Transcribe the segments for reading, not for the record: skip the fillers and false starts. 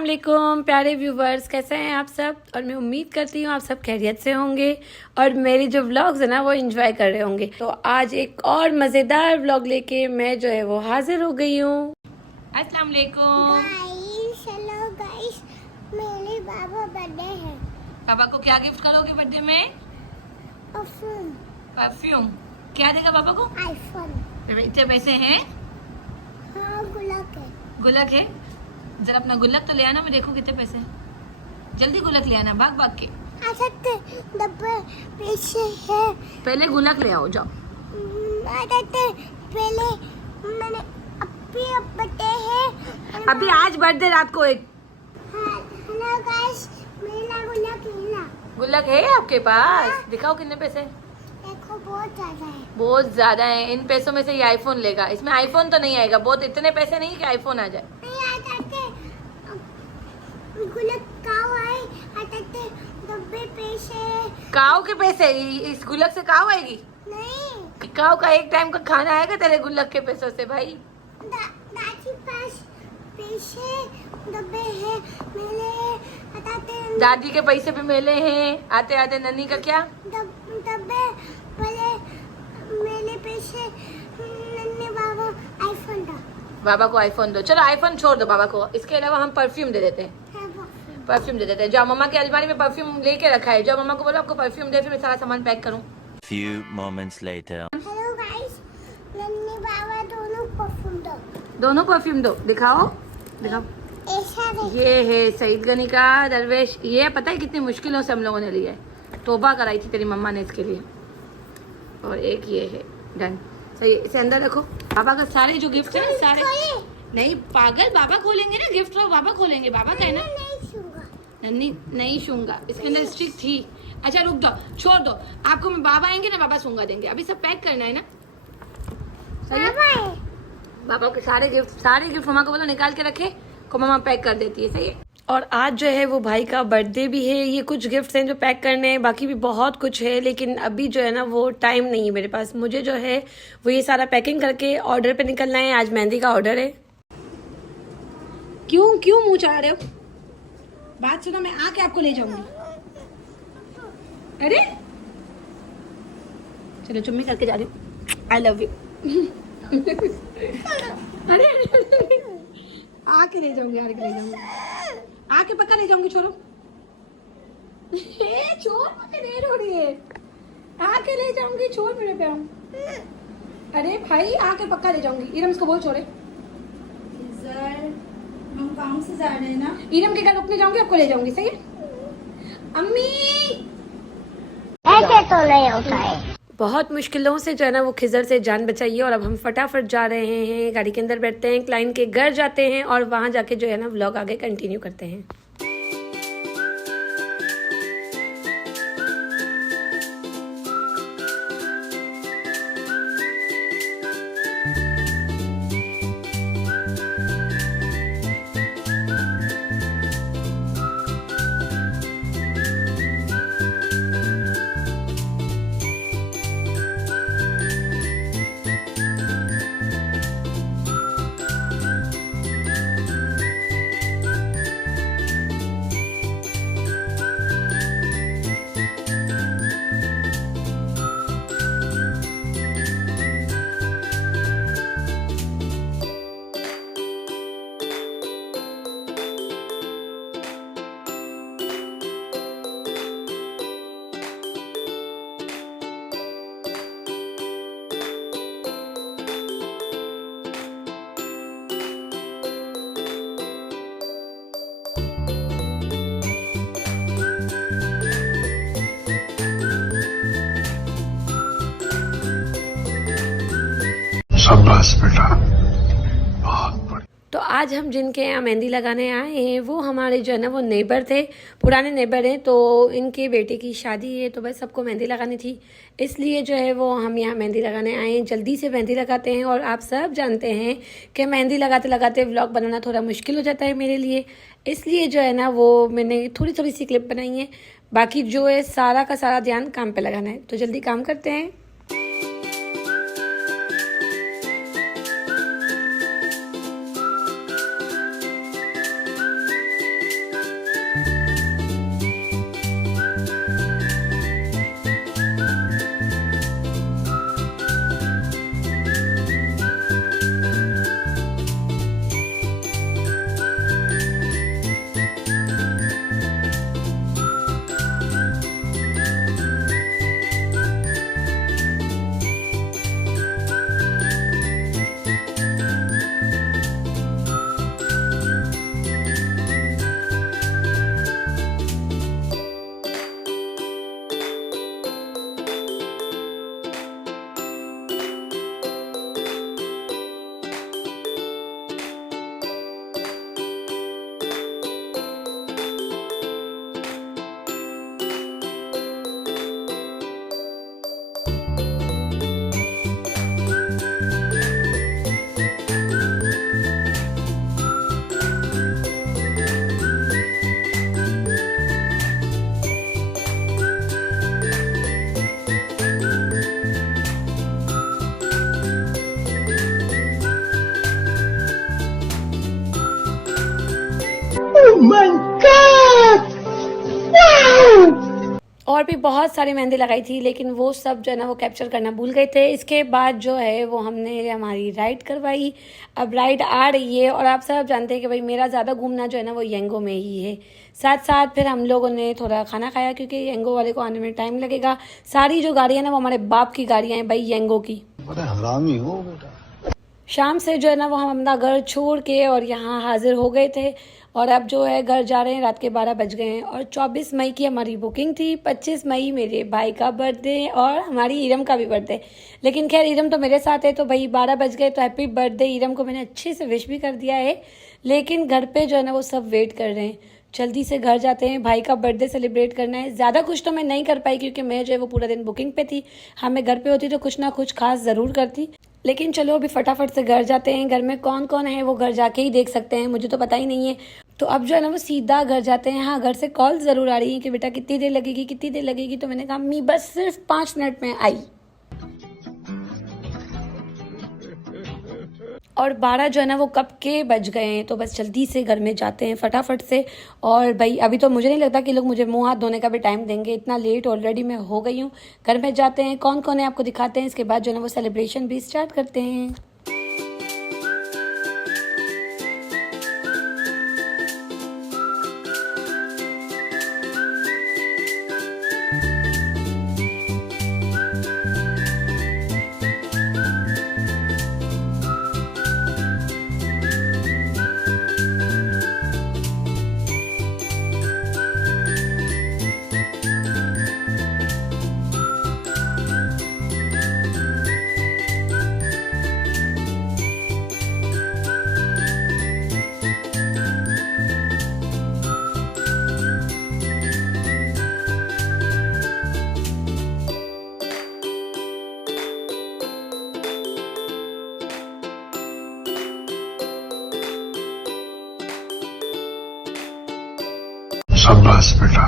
अस्सलाम वालेकुम प्यारे व्यूवर्स, कैसे हैं आप सब। और मैं उम्मीद करती हूँ आप सब खैरियत से होंगे और मेरी जो व्लॉग्स है ना वो एंजॉय कर रहे होंगे। तो आज एक और मज़ेदार व्लॉग लेके मैं जो है वो हाजिर हो गई हूँ। अस्सलाम वालेकुम गाइस, हेलो गाइस, मेरे बाबा बर्थडे है। पापा को क्या गिफ्ट करोगे बर्थडे में? परफ्यूम। परफ्यूम। क्या देगा पापा को? आईफोन। इतने पैसे हैं? हाँ, गुलाब है। गुल्लक है? जरा अपना गुल्लक तो ले आना, मैं देखूं कितने पैसे हैं। जल्दी गुल्लक ले आना, भाग भाग के। डब्बे पीछे है। पहले गुल्लक ले आओ, जाओ। पहले मैंने अभी बर्थडे है। अभी आज बर्थडे रात को एक हेलो गाइस, मेरा गुलाब लेना। गुल्लक है आपके पास? दिखाओ कितने पैसे। देखो, बहुत ज्यादा है। बहुत ज्यादा है। इन पैसों में से ये आईफोन लेगा। इसमें आईफोन तो नहीं आएगा, बहुत इतने पैसे नहीं कि आईफोन आ जाए। नहीं आ जाते गुलाब काव आए, आ जाते डब्बे पैसे। काव के पैसे? इस गुल्लक से काव आएगी? नहीं, काव का एक टाइम का खाना आएगा तेरे गुल्लक के पैसों से भाई। दादी पास पैसे डब्बे है, मेरे बताते। दादी के पैसे भी मिले हैं आते आते। नन्नी का क्या? डब्बे पहले मेरे पैसे। नन्हे बाबा आईफोन था। बाबा को आईफोन दो। चलो आईफोन छोड़ दो बाबा को, इसके अलावा हम परफ्यूम दे देते हैं। परफ्यूम दे देते हैं। जाओ, मम्मा की अलमारी में परफ्यूम लेके रखा है। जाओ मम्मा को बोलो आपको परफ्यूम दे, फिर मैं सारा सामान पैक करूँ। Few moments later. Hello guys, नन्हे बाबा दोनों परफ्यूम दो। दोनों परफ्यूम दो। दिखाओ दिखाओ। ऐसा देखो। ये है सईद गनी का दरवेश। ये पता है कितनी मुश्किलों से हम लोगों ने लिया है। तौबा कराई थी तेरी मम्मा ने इसके लिए। और एक ये है। डन। सही है, इसे अंदर रखो। बाबा का सारे जो गिफ्ट है ना सारे। नहीं पागल, बाबा खोलेंगे ना गिफ्ट। तो बाबा खोलेंगे, बाबा का है ना। नहीं छूंगा। नन्नी नहीं छूंगा, इसके अंदर स्टिक थी। अच्छा रुक दो, छोड़ दो। आपको मैं बाबा आएंगे ना, बाबा सूंगा देंगे। अभी सब पैक करना है ना। सही है? बाबा है। बाबा के सारे गिफ्ट मम्मा को बोलो निकाल के रखे, को मम्मा पैक कर देती है। सही है। और आज जो है वो भाई का बर्थडे भी है। ये कुछ गिफ्ट्स हैं जो पैक करने हैं, बाकी भी बहुत कुछ है, लेकिन अभी जो है ना वो टाइम नहीं है मेरे पास। मुझे जो है वो ये सारा पैकिंग करके ऑर्डर पे निकलना है। आज मेहंदी का ऑर्डर है। क्यों क्यों मुंह चढ़ा रहे हो? बात सुनो, मैं आके आपको ले जाऊंगी। अरे चलो चुम्मी करके जा रही हूँ। I love you. अरे आके ले जाऊंगी, आके ले जाऊंगी, आके पक्का ले जाऊंगी। छोड़ो छोड़, मुझे देर हो रही है। आके ले जाऊंगी, छोड़ मेरे पे आऊं। अरे भाई आके पक्का ले जाऊंगी। इरम इसको बोल छोड़े। हम काम से जा रहे हैं ना। इरम के घर रुकने जाऊंगी, आपको ले जाऊंगी। सही है अम्मी? ऐसे तो नहीं होता है। बहुत मुश्किलों से जो है ना वो खिजर से जान बचाई है। और अब हम फटाफट जा रहे हैं, गाड़ी के अंदर बैठते हैं, क्लाइंट के घर जाते हैं और वहां जाके जो है ना व्लॉग आगे कंटिन्यू करते हैं। शाबाश बेटा, बहुत बढ़िया। तो आज हम जिनके यहाँ मेहंदी लगाने आए हैं वो हमारे जो है ना वो नेबर थे, पुराने नेबर हैं। तो इनके बेटे की शादी है, तो बस सबको मेहंदी लगानी थी, इसलिए जो है वो हम यहाँ मेहंदी लगाने आए हैं। जल्दी से मेहंदी लगाते हैं। और आप सब जानते हैं कि मेहंदी लगाते लगाते व्लॉग बनाना थोड़ा मुश्किल हो जाता है मेरे लिए, इसलिए जो है ना वो मैंने थोड़ी थोड़ी सी क्लिप बनाई है। बाकी जो है सारा का सारा ध्यान काम पे लगाना है। तो जल्दी काम करते हैं। और भी बहुत सारी मेहंदी लगाई थी, लेकिन वो सब जो है ना वो कैप्चर करना भूल गए थे। इसके बाद जो है वो हमने हमारी राइड करवाई। अब राइड आ रही है और आप सब जानते हैं कि भाई मेरा ज़्यादा घूमना जो है ना वो यंगो में ही है। साथ साथ फिर हम लोगों ने थोड़ा खाना खाया, क्योंकि यंगो वाले को आने में टाइम लगेगा। सारी जो गाड़ियाँ ना वो हमारे बाप की गाड़ियाँ हैं भाई, यंगो की। बड़ा हरामी हो बेटा। शाम से जो है ना वो हम अपना घर छोड़ के और यहाँ हाजिर हो गए थे, और अब जो है घर जा रहे हैं। रात के 12 बज गए हैं और 24 मई की हमारी बुकिंग थी। 25 मई मेरे भाई का बर्थडे और हमारी इरम का भी बर्थडे। लेकिन खैर इरम तो मेरे साथ है, तो भाई 12 बज गए तो हैप्पी बर्थडे। इरम को मैंने अच्छे से विश भी कर दिया है, लेकिन घर पे जो है ना वो सब वेट कर रहे हैं। जल्दी से घर जाते हैं, भाई का बर्थडे सेलिब्रेट करना है। ज़्यादा कुछ तो मैं नहीं कर पाई, क्योंकि मैं जो है वो पूरा दिन बुकिंग पे थी। हाँ, मैं घर पे होती तो कुछ ना कुछ खास ज़रूर करती, लेकिन चलो अभी फटाफट से घर जाते हैं। घर में कौन कौन है वो घर जाके ही देख सकते हैं, मुझे तो पता ही नहीं है। तो अब जो है ना वो सीधा घर जाते हैं। हाँ, घर से कॉल ज़रूर आ रही है कि बेटा कितनी देर लगेगी, कितनी देर लगेगी। तो मैंने कहा मी बस सिर्फ 5 मिनट में आई। और 12 जो है ना वो कब के बज गए हैं, तो बस जल्दी से घर में जाते हैं फटाफट से। और भाई अभी तो मुझे नहीं लगता कि लोग मुझे मुंह हाथ धोने का भी टाइम देंगे, इतना लेट ऑलरेडी मैं हो गई हूँ। घर में जाते हैं, कौन कौन है आपको दिखाते हैं। इसके बाद जो है ना वो सेलिब्रेशन भी स्टार्ट करते हैं। शाबाश बेटा,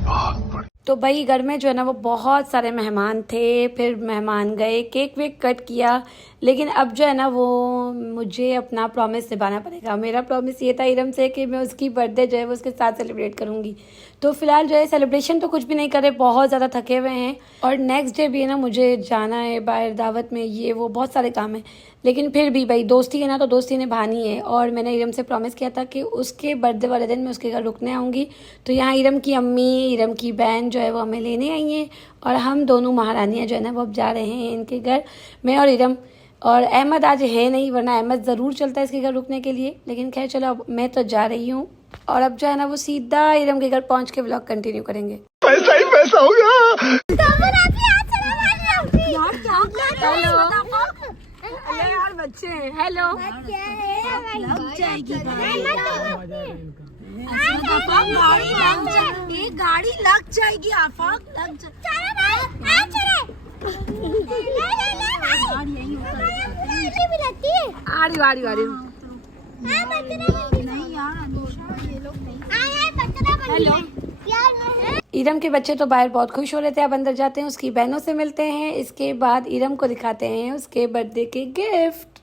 बहुत बढ़िया। तो भाई घर में जो है ना वो बहुत सारे मेहमान थे। फिर मेहमान गए, केक वेक कट किया, लेकिन अब जो है ना वो मुझे अपना प्रॉमिस निभाना पड़ेगा। मेरा प्रॉमिस ये था इरम से कि मैं उसकी बर्थडे जो है वो उसके साथ सेलिब्रेट करूँगी। तो फिलहाल जो है सेलिब्रेशन तो कुछ भी नहीं करे, बहुत ज़्यादा थके हुए हैं। और नेक्स्ट डे भी है ना मुझे जाना है बाहर दावत में, ये वो बहुत सारे काम हैं। लेकिन फिर भी भाई दोस्ती है ना, तो दोस्ती निभानी है। और मैंने इरम से प्रॉमिस किया था कि उसके बर्थडे वाले दिन मैं उसके घर रुकने आऊँगी। तो यहाँ इरम की अम्मी, इरम की बहन जो है वो हमें लेने आई हैं, और हम दोनों महारानियाँ जो है ना वो अब जा रहे हैं इनके घर, मैं और इरम। और अहमद आज है नहीं, वरना अहमद ज़रूर चलता है इसके घर रुकने के लिए। लेकिन खैर चलो, अब मैं तो जा रही हूँ। और अब जो है ना वो सीधा इरम के घर पहुँच के व्लॉग कंटिन्यू करेंगे। पैसा ही पैसा हो गया। अरे यार बच्चे हैं, हेलो। गाड़ी लग जाएगी आफाक, लग इरम के बच्चे तो बाहर बहुत खुश हो रहे थे। अब अंदर जाते हैं, उसकी बहनों से मिलते हैं। इसके बाद इरम को दिखाते हैं उसके बर्थडे के गिफ्ट।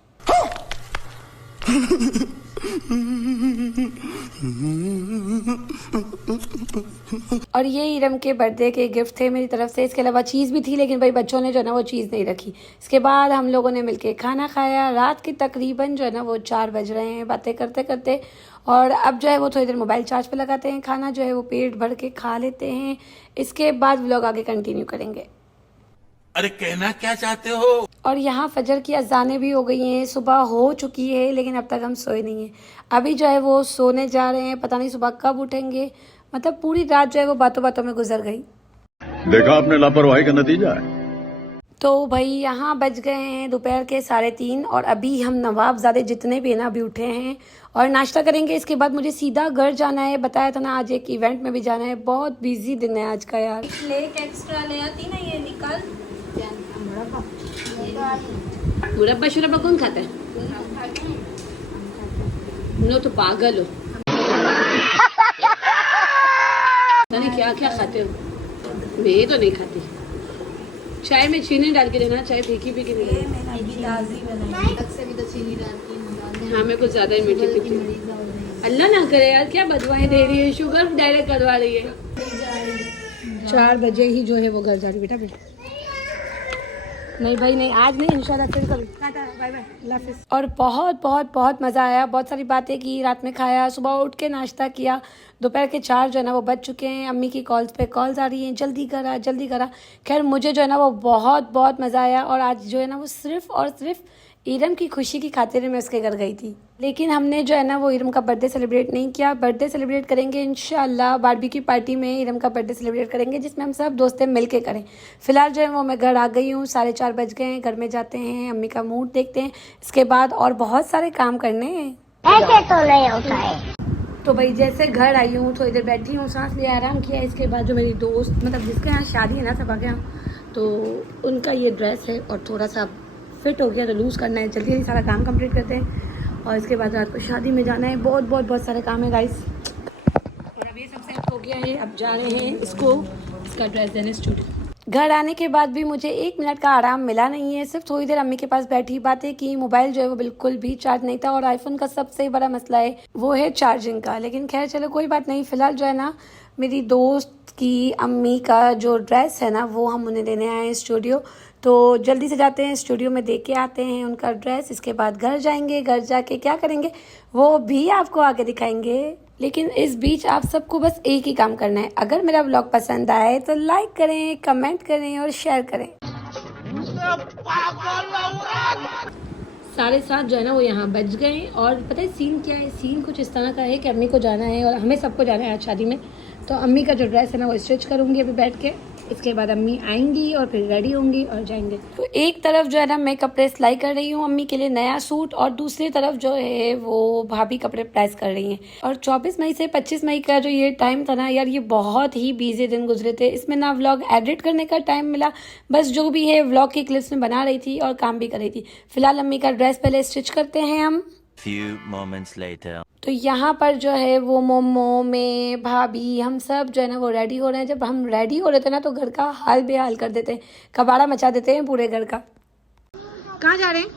और ये इरम के बर्थडे के गिफ्ट थे मेरी तरफ से। इसके अलावा चीज़ भी थी, लेकिन भाई बच्चों ने जो है ना वो चीज़ नहीं रखी। इसके बाद हम लोगों ने मिलके खाना खाया। रात के तकरीबन जो है ना वो 4 बज रहे हैं बातें करते करते। और अब जो है वो थोड़ी देर मोबाइल चार्ज पे लगाते हैं, खाना जो है वो पेट भर के खा लेते हैं। इसके बाद व्लॉग आगे कंटिन्यू करेंगे। अरे कहना क्या चाहते हो? और यहाँ फजर की अजानें भी हो गई हैं, सुबह हो चुकी है, लेकिन अब तक हम सोए नहीं हैं। अभी जो है वो सोने जा रहे हैं, पता नहीं सुबह कब उठेंगे। मतलब पूरी रात जो है वो बातों बातों में गुजर गई। देखा आपने लापरवाही का नतीजा है। तो भाई यहाँ बज गए हैं दोपहर के 3:30, और अभी हम नवाबजादे जितने भी ना अभी उठे हैं और नाश्ता करेंगे। इसके बाद मुझे सीधा घर जाना है। बताया था ना आज एक इवेंट में भी जाना है। बहुत बिजी दिन है आज का यार। लेक एक्स्ट्रा ले आती ना, ये निकल मुरब्बा शुरब्बा कौन खाता है? नो तो पागल हो। पता नहीं क्या क्या खाते हो, मैं तो नहीं खाती। चाय में चीनी डाल के देना, चाय फीकी फीकी नहीं देना। हाँ मैं कुछ ज़्यादा ही मीठी पीती हूँ। अल्लाह ना करे यार, क्या बदवाएं दे रही है, शुगर डायरेक्ट करवा रही है। 4 बजे ही जो है वो घर जा रही बेटा। नहीं भाई नहीं, आज नहीं, इंशाल्लाह फिर कभी। टाटा बाय बाय, अल्लाह हाफिज़। और बहुत बहुत बहुत मज़ा आया, बहुत सारी बातें की, रात में खाया, सुबह उठ के नाश्ता किया, दोपहर के 4 जो है ना वो बज चुके हैं। अम्मी की कॉल्स पे कॉल्स आ रही हैं, जल्दी करा जल्दी करा। खैर मुझे जो है ना वो बहुत बहुत मज़ा आया। और आज जो है ना वो सिर्फ़ और सिर्फ इरम की खुशी की खातिर मैं उसके घर गई थी। लेकिन हमने जो है ना वो इरम का बर्थडे सेलिब्रेट नहीं किया। बर्थडे सेलिब्रेट करेंगे इंशाल्लाह, बारबेक्यू पार्टी में इरम का बर्थडे सेलिब्रेट करेंगे, जिसमें हम सब दोस्तें मिल के करें। फिलहाल जो है वो मैं घर आ गई हूँ, 4:30 बज गए हैं। घर में जाते हैं, अम्मी का मूड देखते हैं, इसके बाद और बहुत सारे काम करने हैं। ऐसे तो नहीं होता है। तो भाई जैसे घर आई हूँ, थोड़ी देर बैठी हूँ, सांस लिया, आराम किया। इसके बाद जो मेरी दोस्त, मतलब जिसके यहाँ शादी है ना सबा के यहाँ, तो उनका ये ड्रेस है और थोड़ा सा फिट हो गया तो लूज़ करना है। जल्दी जल्दी सारा काम कंप्लीट करते हैं और इसके बाद रात को शादी में जाना है। बहुत बहुत बहुत सारे काम है गाइस। और अब ये सब सेट हो गया है, अब जा रहे हैं इसका ड्रेस देने स्टूडियो। घर आने के बाद भी मुझे 1 मिनट का आराम मिला नहीं है। सिर्फ थोड़ी देर अम्मी के पास बैठी, बातें की। मोबाइल जो है वो बिल्कुल भी चार्ज नहीं था और आईफोन का सबसे बड़ा मसला है वो है चार्जिंग का। लेकिन खैर चलो कोई बात नहीं। फिलहाल जो है ना मेरी दोस्त की अम्मी का जो ड्रेस है ना वो हम उन्हें देने आए हैं स्टूडियो। तो जल्दी से जाते हैं स्टूडियो में, देख के आते हैं उनका ड्रेस। इसके बाद घर जाएंगे, घर जाके क्या करेंगे वो भी आपको आगे दिखाएंगे। लेकिन इस बीच आप सबको बस एक ही काम करना है, अगर मेरा व्लॉग पसंद आए तो लाइक करें, कमेंट करें और शेयर करें। 7:30 जो है ना वो यहाँ बज गए। और पता है सीन क्या है? सीन कुछ इस तरह का है कि अम्मी को जाना है और हमें सबको जाना है आज शादी में। तो अम्मी का जो ड्रेस है ना वो स्टिच करूँगी अभी बैठ के। इसके बाद अम्मी आएंगी और फिर रेडी होंगी और जाएंगे। तो एक तरफ जो है ना मैं कपड़े सिलाई कर रही हूँ अम्मी के लिए नया सूट, और दूसरी तरफ जो है वो भाभी कपड़े प्रेस कर रही हैं। और 24 मई से 25 मई का जो ये टाइम था ना यार, ये बहुत ही बिजी दिन गुजरे थे। इसमें ना व्लॉग एडिट करने का टाइम मिला, बस जो भी है व्लॉग की क्लिप्स में बना रही थी और काम भी कर रही थी। फिलहाल अम्मी का ड्रेस पहले स्टिच करते हैं हम। Few moments later. तो यहाँ पर जो है वो मोमो में भाभी हम सब जो है ना वो रेडी हो रहे हैं। जब हम रेडी हो रहे थे ना तो घर का हाल बेहाल कर देते हैं, कबाड़ा मचा देते हैं पूरे घर का। कहाँ जा रहे हैं?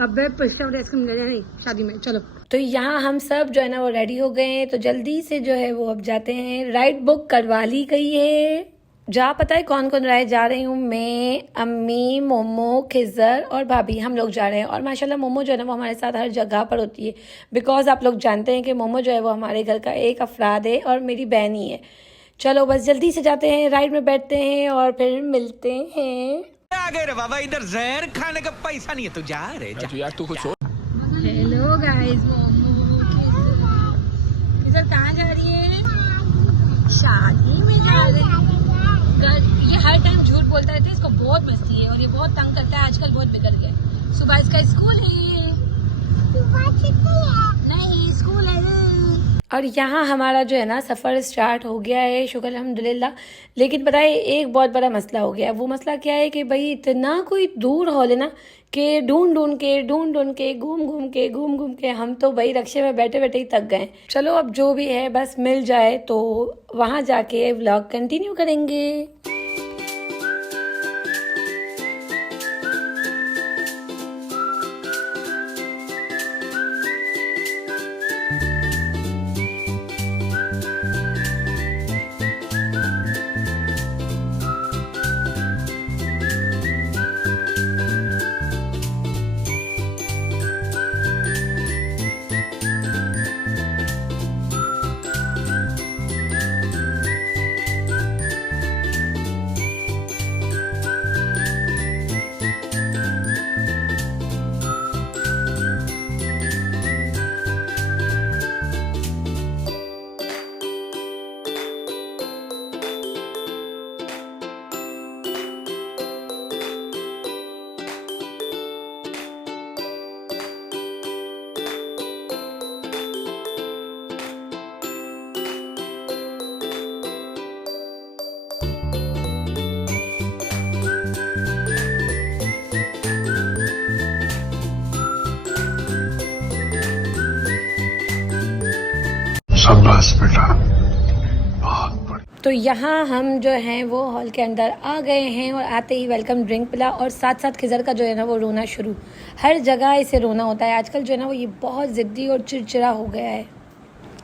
अबे पुष्पा आइसक्रीम ले नहीं शादी में, चलो। तो यहाँ हम सब जो है ना वो रेडी हो गए हैं, तो जल्दी से जो है वो अब जाते हैं। राइड बुक करवा ली गई है। जा पता है कौन कौन राय जा रही हूँ मैं, अम्मी, मोमो, खिजर और भाभी, हम लोग जा रहे हैं। और माशाल्लाह मोमो जो है ना वो हमारे साथ हर जगह पर होती है, बिकॉज आप लोग जानते हैं कि मोमो जो है वो हमारे घर का एक अफराद है और मेरी बहन ही है। चलो बस जल्दी से जाते हैं, राइड में बैठते हैं और फिर मिलते हैं। आ गए रे बाबा, इधर जहर खाने का पैसा नहीं है, तू जा रे जा। यार तू कुछ हेलो गाइस, मोमो खिजर कहाँ जा रही है? शादी में जा रहे हैं। ये हर टाइम झूठ बोलता रहता है, इसको बहुत मस्ती है और ये बहुत तंग करता है, आजकल बहुत बिगड़ गया। सुबह इसका स्कूल है, नहीं स्कूल है। और यहाँ हमारा जो है ना सफ़र स्टार्ट हो गया है, शुक्र अल्हम्दुलिल्लाह। लेकिन पता है एक बहुत बड़ा मसला हो गया। वो मसला क्या है कि भाई इतना कोई दूर हो लेना कि ढूंढ ढूंढ के घूम घूम के हम तो भाई रक्शे में बैठे बैठे ही थक गए। चलो अब जो भी है बस मिल जाए तो वहाँ जाके व्लॉग कंटिन्यू करेंगे। यहाँ हम जो हैं वो हॉल के अंदर आ गए हैं और आते ही वेलकम ड्रिंक पिला और साथ साथ खिज़र का जो है ना वो रोना शुरू। हर जगह इसे रोना होता है आजकल जो है ना वो ये बहुत ज़िद्दी और चिड़चिड़ा हो गया है।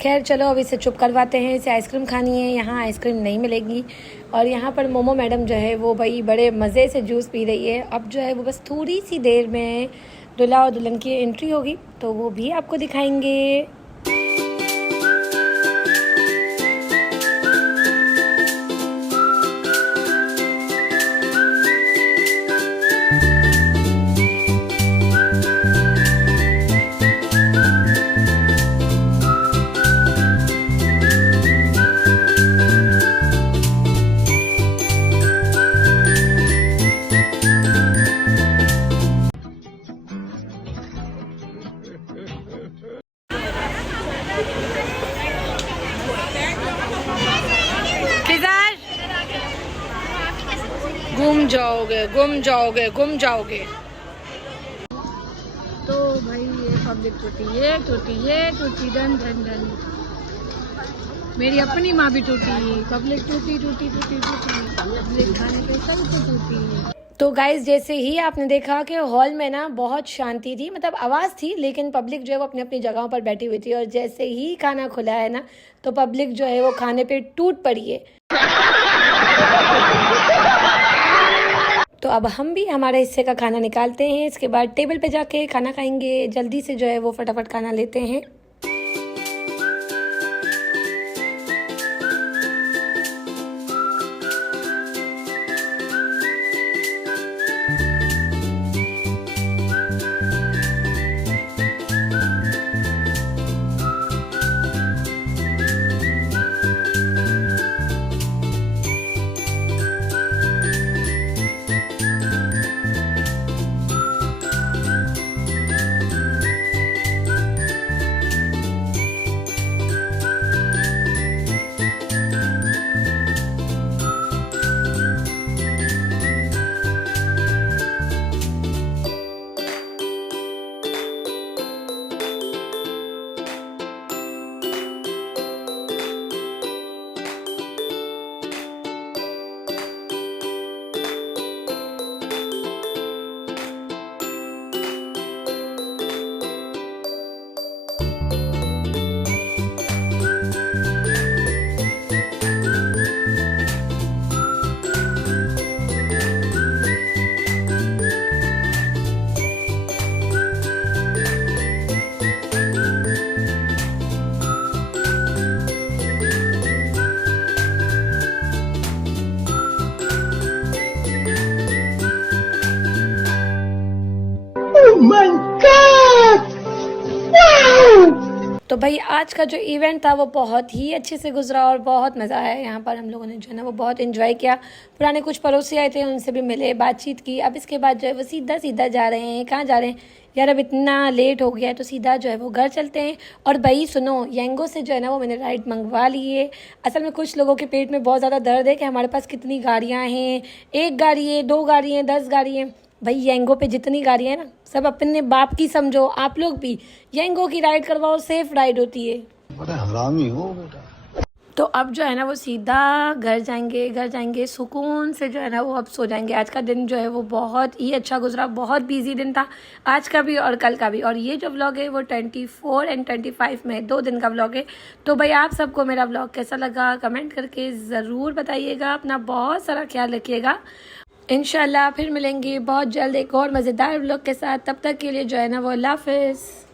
खैर चलो अब इसे चुप करवाते हैं। इसे आइसक्रीम खानी है, यहाँ आइसक्रीम नहीं मिलेगी। और यहाँ पर मोमो मैडम जो है वो भाई बड़े मज़े से जूस पी रही है। अब जो है वो बस थोड़ी सी देर में दूल्हा और दुल्हन की एंट्री होगी तो वो भी आपको दिखाएंगे। गुम जाओगे गुम जाओगे गुम जाओगे। तो भाई ये पब्लिक टूटी डन डन डन। मेरी अपनी माँ भी टूटी, पब्लिक टूटी पब्लिक खाने पे सबसे टूटी। तो गाइज जैसे ही आपने देखा कि हॉल में ना बहुत शांति थी, मतलब आवाज़ थी लेकिन पब्लिक जो है वो अपनी अपनी जगहों पर बैठी हुई थी। और जैसे ही खाना खुला है ना तो पब्लिक जो है वो खाने पे टूट पड़ी है। तो अब हम भी हमारे हिस्से का खाना निकालते हैं, इसके बाद टेबल पे जाके खाना खाएंगे। जल्दी से जो है वो फटाफट खाना लेते हैं। तो भाई आज का जो इवेंट था वो बहुत ही अच्छे से गुजरा और बहुत मज़ा आया। यहाँ पर हम लोगों ने जो है ना वो बहुत एंजॉय किया। पुराने कुछ पड़ोसी आए थे, उनसे भी मिले, बातचीत की। अब इसके बाद जो है वो सीधा जा रहे हैं। कहाँ जा रहे हैं यार, अब इतना लेट हो गया है तो सीधा जो है वो घर चलते हैं। और भाई सुनो, येंगो से जो है ना वो मैंने राइड मंगवा ली है। असल में कुछ लोगों के पेट में बहुत ज़्यादा दर्द है कि हमारे पास कितनी गाड़ियाँ हैं, 1 गाड़ी है, 2 गाड़ी हैं, 10 गाड़ी हैं। भाई येंगो पे जितनी गाड़ियाँ हैं ना सब अपने बाप की समझो। आप लोग भी येंगो की राइड करवाओ, सेफ राइड होती है। बड़ा हरामी हो बेटा। तो अब जो है ना वो सीधा घर जाएंगे सुकून से जो है ना वो अब सो जाएंगे। आज का दिन जो है वो बहुत ही अच्छा गुजरा, बहुत बिजी दिन था आज का भी और कल का भी। और ये जो व्लॉग है वो 24 और 25 में 2 दिन का व्लॉग है। तो भाई आप सबको मेरा व्लॉग कैसा लगा कमेंट करके ज़रूर बताइएगा। अपना बहुत सारा ख्याल रखिएगा। इंशाल्लाह फिर मिलेंगे बहुत जल्द एक और मज़ेदार व्लॉग के साथ। तब तक के लिए जो है ना वो अल्लाह हाफ़िज़।